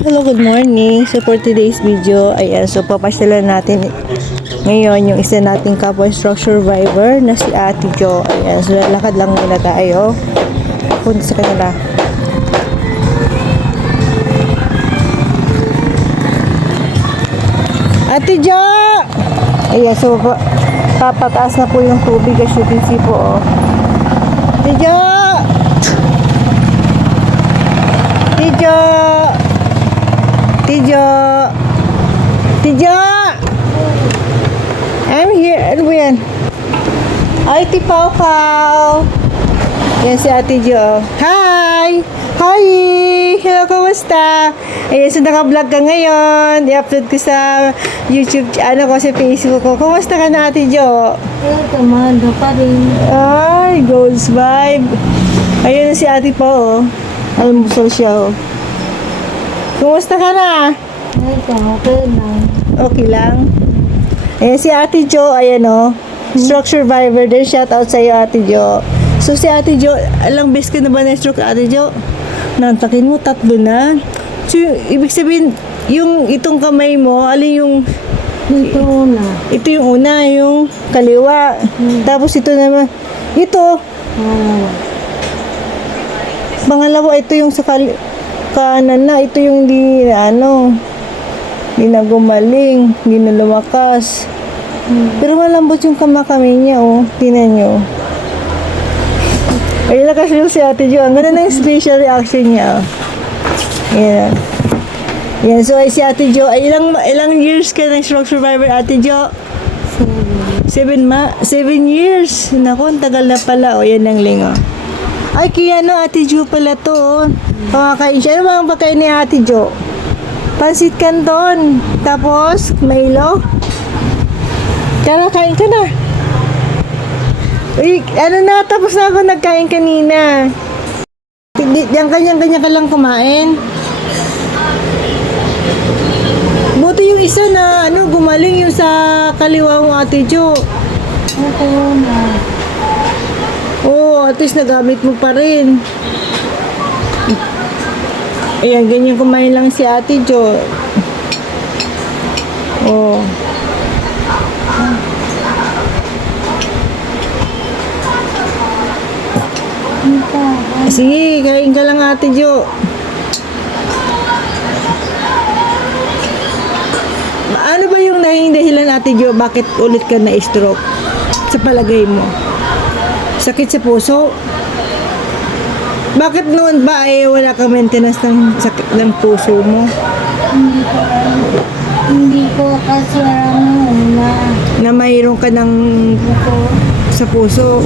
Hello, good morning. So for today's video, ayan, so papasyalan natin ngayon yung isa nating couple stroke survivor na si Ate Jo. Ayan, so lalakad lang muna tayo. Punta sa kanila. Ate Jo! Ayan, so papataas na po yung tubig as you can see po. Ate Jo! Tijo! Tijo! Tijo! I'm here. Ano ba yan? Ay, ti Pau Pau! Yan si Ate Jo. Hi! Hi! Hello, kamusta? Ayan, so naka-vlog ka ngayon. I-upload ko sa YouTube, ko sa Facebook ko. Kamusta ka na, Ate Jo? Tumado pa rin. Ay, goals vibe. Ayun si Ate Pau, oh. Almusal siya, oh. Kumusta ka na? Okay lang. Okay lang. Ayan si Ate Jo, ayan, oh. Stroke survivor din. Shout out sa'yo, Ate Jo. So si Ate Jo, alang best ka na ba na stroke, Ate Jo? Nantakin mo, 3 na. So ibig sabihin, yung itong kamay mo, alin yung... Ito na. Ito yung una, yung kaliwa. Tapos ito naman, ito. Pangalawa, ito yung sa kanan na. Ito yung hindi na gumaling, hindi na lumakas. Pero malambot yung kamay niya, oh. Tingnan nyo. Ayun, nakasunod si Ate Jo. Ang ganda na yung special reaction niya, oh. Ayan. Yan, so ay si Ate Jo. Ay, ilang years ka ng stroke survivor, Ate Jo? 7 years. Naku, ang tagal na pala. O, yan ang lingo. Ay, kaya Ate Jo pala to, oh. Pangakain siya. Ano ba ang pagkain ni Ate Jo? Pansit Canton. Tapos, Milo. Tara, kain ka na. Uy, tapos na ako nagkain kanina. Yan kanya-kanya ka lang kumain. Buti yung isa na, gumaling yung sa kaliwa mo, Ate Jo. Ito na. Oo, at least nagamit mo pa rin. Ayan, ganyan kumain lang si Ate Jo. Oo. Sige, kain ka lang, Ate Jo. Ano ba yung naging dahilan, Ate Jo, bakit ulit ka na-stroke? Sa palagay mo? Sakit sa puso? Bakit noon ba wala kang maintenance ng sakit ng puso mo? Hindi ko kasi alam Na mayroon ka ng sa puso?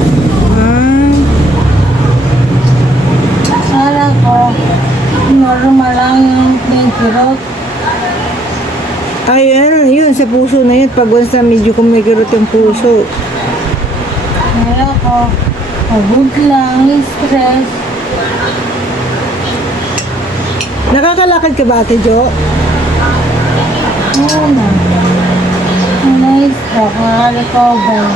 Akala ko, normal lang yung kirot. Ayan, yun, sa puso na yun. Pag once na medyo kumikirot yung puso. Akala ko, pagod lang, stress. Nakakalakad ka ba, Ate Jo? Oo na. Na-stroke, nakarecover.